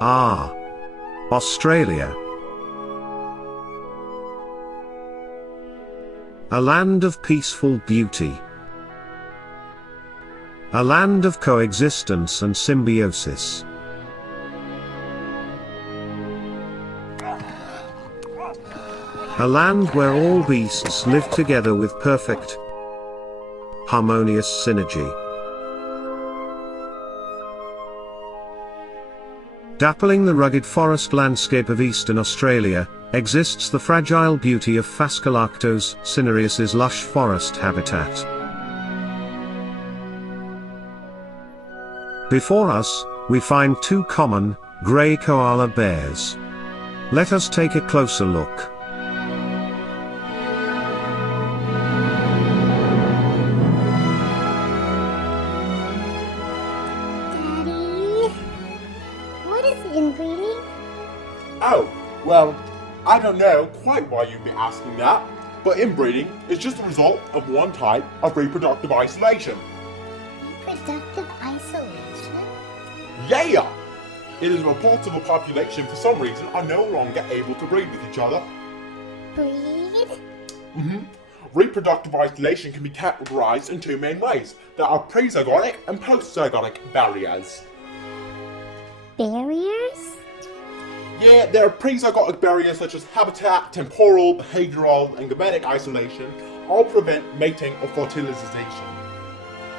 Ah. Australia. A land of peaceful beauty. A land of coexistence and symbiosis. A land where all beasts live together with perfect, harmonious synergy. Dappling the rugged forest landscape of eastern Australia, exists the fragile beauty of Phascolactos cinereus's lush forest habitat. Before us, we find two common, grey koala bears. Let us take a closer look. Daddy, what is inbreeding? Oh, well, I don't know quite why you'd be asking that, but inbreeding is just a result of one type of reproductive isolation. Reproductive isolation? Yeah! It is reports of a population for some reason are no longer able to breed with each other. Breed? Reproductive isolation can be categorized in two main ways. There are prezygotic and postzygotic barriers. Barriers? Yeah, there are prezygotic barriers such as habitat, temporal, behavioral, and gametic isolation, all prevent mating or fertilization.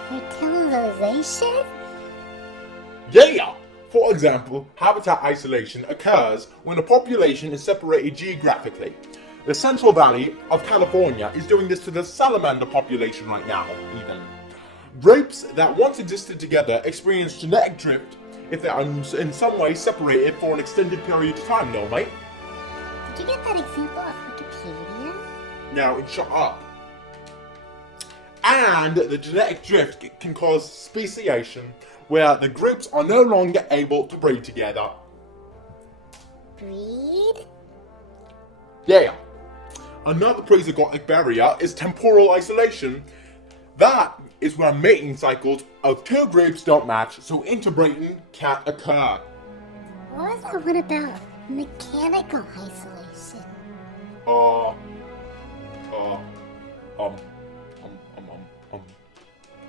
Fertilization? Yeah! For example, habitat isolation occurs when a population is separated geographically. The Central Valley of California is doing this to the salamander population right now, even. Groups that once existed together experience genetic drift if they are in some way separated for an extended period of time, no, mate? Did you get that example off Wikipedia? Now, shut up. And the genetic drift can cause speciation, where the groups are no longer able to breed together. Breed? Yeah. Another prezygotic barrier is temporal isolation. That is where mating cycles of two groups don't match, so interbreeding can't occur. What was that one about mechanical isolation?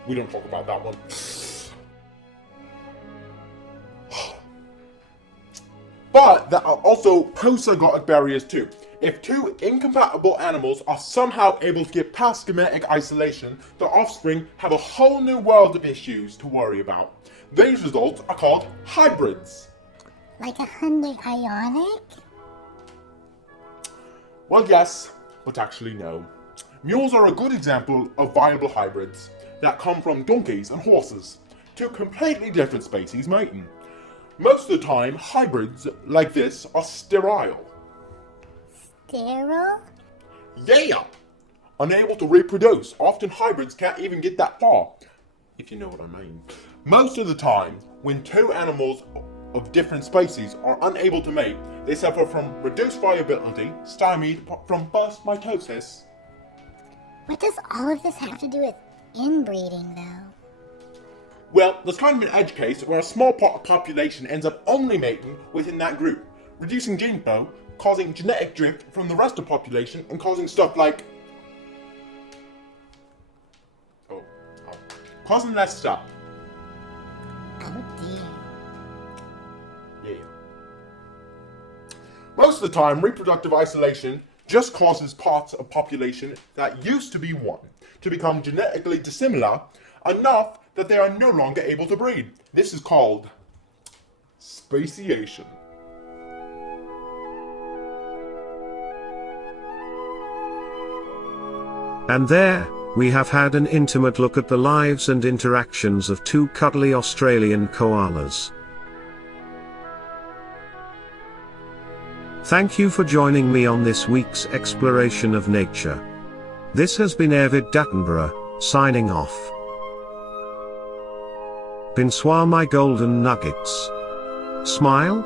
We don't talk about that one. But there are also postzygotic barriers too. If two incompatible animals are somehow able to get past gametic isolation, their offspring have a whole new world of issues to worry about. These results are called hybrids. Like a Hyundai Ioniq? Well, yes, but actually no. Mules are a good example of viable hybrids that come from donkeys and horses, two completely different species mating. Most of the time, hybrids like this are sterile. Sterile? Yeah! Unable to reproduce. Often hybrids can't even get that far, if you know what I mean. Most of the time, when two animals of different species are unable to mate, they suffer from reduced viability, stymied from burst mitosis. What does all of this have to do with inbreeding, though? Well, there's kind of an edge case where a small population ends up only mating within that group, reducing gene flow, causing genetic drift from the rest of the population, and causing stuff like... causing less stuff. Oh dear. Yeah. Most of the time, reproductive isolation just causes parts of population that used to be one to become genetically dissimilar enough that they are no longer able to breed. This is called speciation. And there, we have had an intimate look at the lives and interactions of two cuddly Australian koalas. Thank you for joining me on this week's exploration of nature. This has been Inbred signing off. Bonsoir my golden nuggets. Smile?